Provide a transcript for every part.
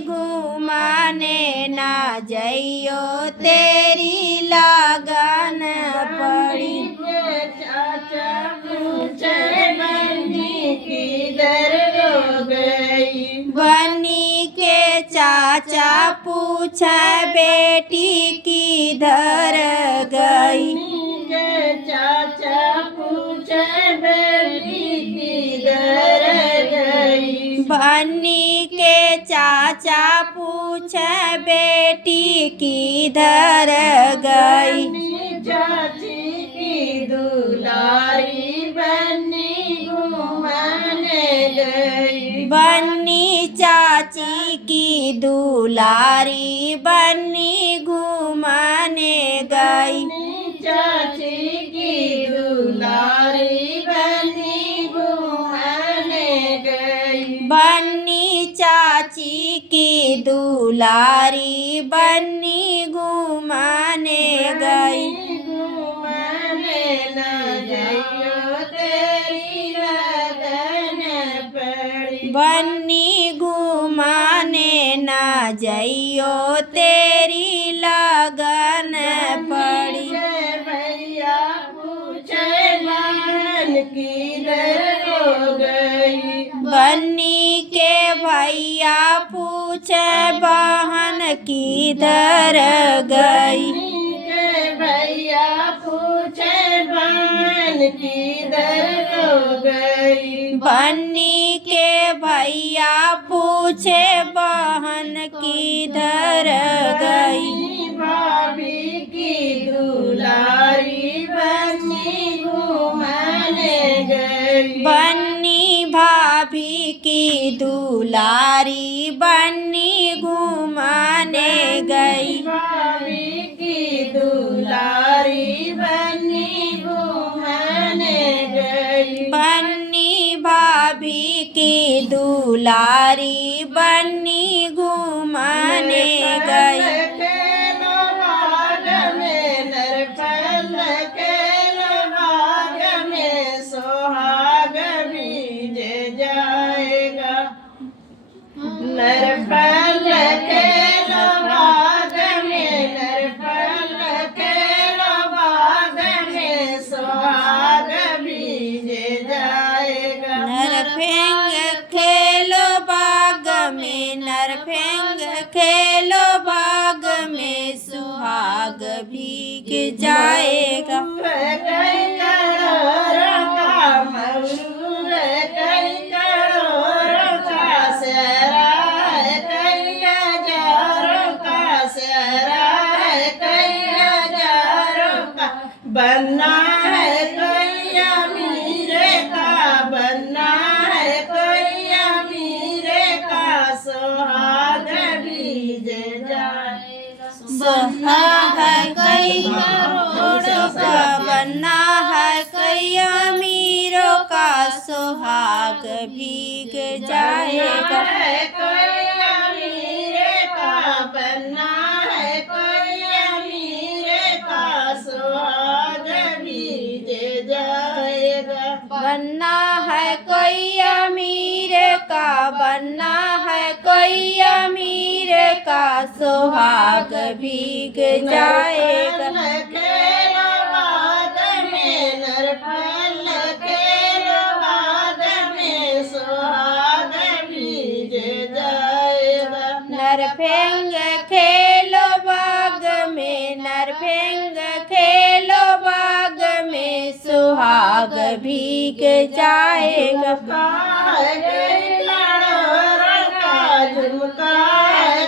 घुमाने ना जइयो तेरी लगन पड़ी। चाचा पूछे बन्नी किधर हो गई। बन्नी के चाचा पूछे बेटी किधर गई। बन्नी के चाचा पूछे बेटी किधर गई। बन्नी के चाचा पूछे बेटी किधर गई। चाची की दुलारी बन्नी घुमाने गई। बन्नी चाची की दुलारी बन्नी घुमाने गई। चाची की दुलारी बन्नी घुमाने गई। बन्नी चाची की दुलारी बन्नी घुमाने गई। घुमाने न जाइयो तेरी लगन पड़ी। बन्नी घुमाने ना जइयो तेरी लगन पड़ी। भैया पूछे बहन किधर हो गई। बन्नी के भैया पूछे बहन किधर गई। के भैया पूछे बहन किधर हो गई। बन्नी के भैया पूछे बहन किधर गई। भाभी की दुलारी बन्नी घुमाने गई। बन्नी भाभी की दुलारी बन्नी घुमाने गई। भाभी की दुलारी बन्नी घुमाने गई। बन्नी भाभी की दुलारी बन्नी घुमाने गई। खेलो बाग में नरफल खेलो बाग में सुहाग बीजे जाएगा। नरफल खेलो बाग में नरफल खेलो बाग में सुहाग बीजे जाएगा। नरफेंग खेलो बाग में नरफेंग खेलो बाग में सुहाग भीग जाएगा। कई करोड़ों का मयूर कई करोड़ों का सेहरा है। कई हजारों का सेहरा है। कई हजारों का बनना है। कोई अमीर का बनना है। कोई अमीर का सुहाग बीज जाएगा। बनना है कई करोड़ों का बनना है कई अमीरों का सुहाग भीग जाएगा। कोई अमीर का बनना है। कोई अमीर का सुहाग बीज जाएगा। बनना है कोई अमीर का बनना है कोई अमीर का सुहाग भीग जाएगा। खेलो बाग में नरफल खेलो बाग में सुहाग बीज जाएगा। नरफेंग खेलो बाग में नरफेंग खेलो बाग में सुहाग भीग जाएगा। कई करोड़ों का झुमका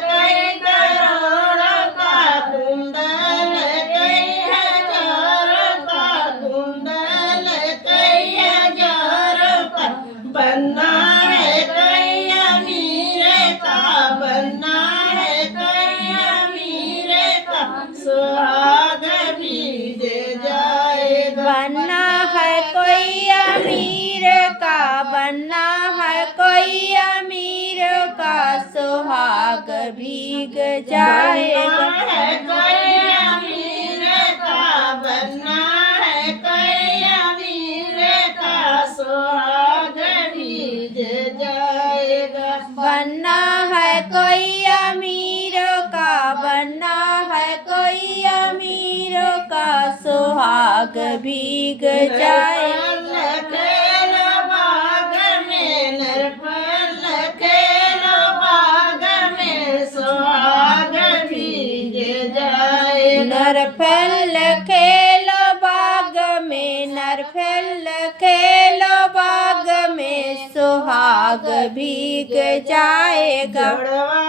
कई करोड़ों का कुंडल कई हजारों का कुंडल कई हजारों का बनना है। कई अमीर का बनना है। कई अमीर का सुहाग बीज जाएगा। बनना है कोई अमीर का बनना है कोई अमीर का सुहाग भीग जाएगा। कोई अमीर का बनना है। कोई अमीर का सुहाग बीज जाएगा। बनना है कोई सुहाग भीग जाए खेलो बाग में नरफल खेलो बाग में सुहाग भीग जाए नरफल खेलो बाग में नरफल खेलो बाग में सुहाग भीग जाएगा जुड़वा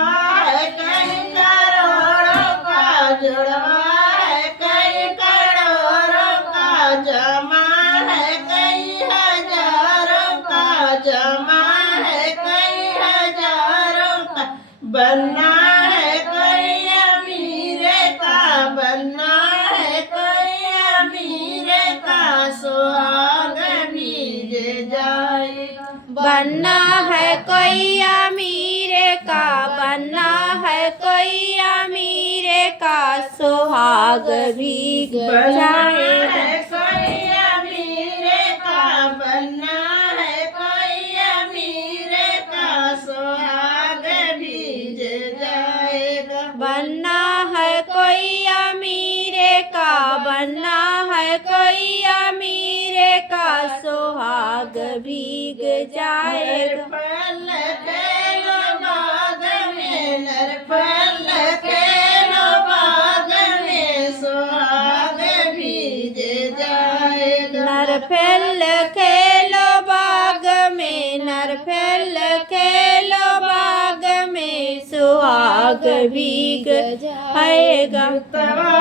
है कई करोड़ों का जुड़वा है कई करोड़ों का जमा है कई हजारों का जमा है कई हजारों का बनना है कोई अमीर का बनना है कोई अमीर का सुहाग भीग जाएगा बनना है कोई अमीर का बनना है कोई अमीर का सुहाग भीग जाएगा है कोई अमीर का बनना है कोई अमीर का सुहाग भीग जाएगा बनना है कोई अमीर का बनना है कोई अमीर का सुहाग भीग जाएगा फल खेलो बाग में नरफल खेलो बाग में सुहाग भीग जाएगा नरफल खेलो बाग में नरफल खेलो बाग में सुहाग भीग जाएगा जुतवा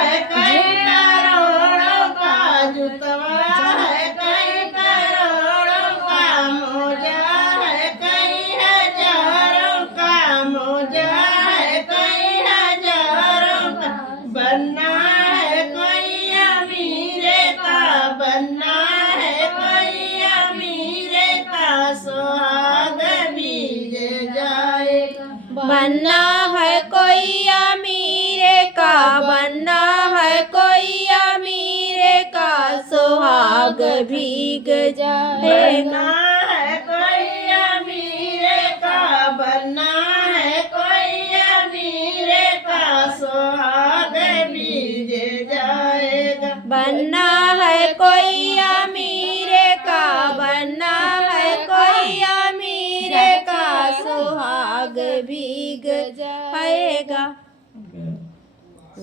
है कई करोड़ों का जुतवा है कई करोड़ों का मोजा है कई हजारों का मोजा है कई हजारों का बनना है कोई अमीर का बनना है कोई अमीर का सुहाग भीग जाएगा बनना है कोई अमीर का बनना है कोई अमीर का सुहाग भीग जाएगा बनना है कोई अमीर का बनना है कोई अमीर का सुहाग भीग जाएगा बनना है कोई अमीर का बनना है कोई अमीर का सुहाग भीग जाएगा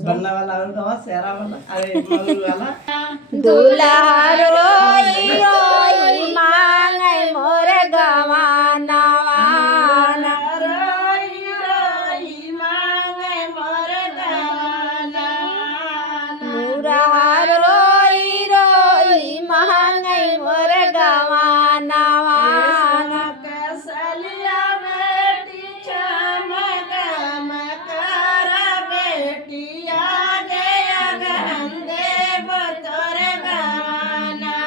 बनना वाला और गावा सेरा वाला अरे मयूर वाला दूल्हा रोई रोई मांगे मोर गवाना वाना रोई रोई मांगे मोर गाना दूल्हा रोई रोई मांगे मोर गवाना वाना कसलिया बेटी चमगम कर बेटी आगे अगहन देव तोर गवाना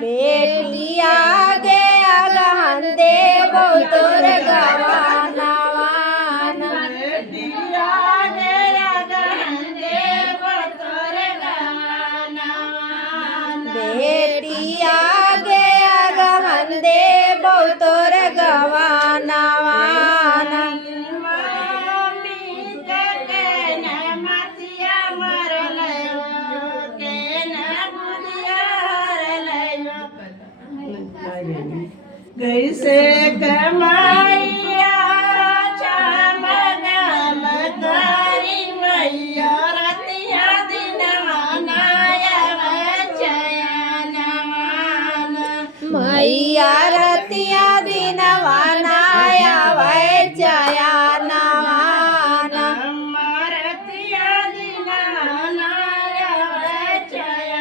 बेटी आगे अगहन देव तोर गवाना वाना बेटी आगे अगहन देव तोर गवाना बेटी आगे अगहन देव तोर गवाना वाना कैसे कमाइया चमगम करी मैया रतिया दिन मनाया चयन मैया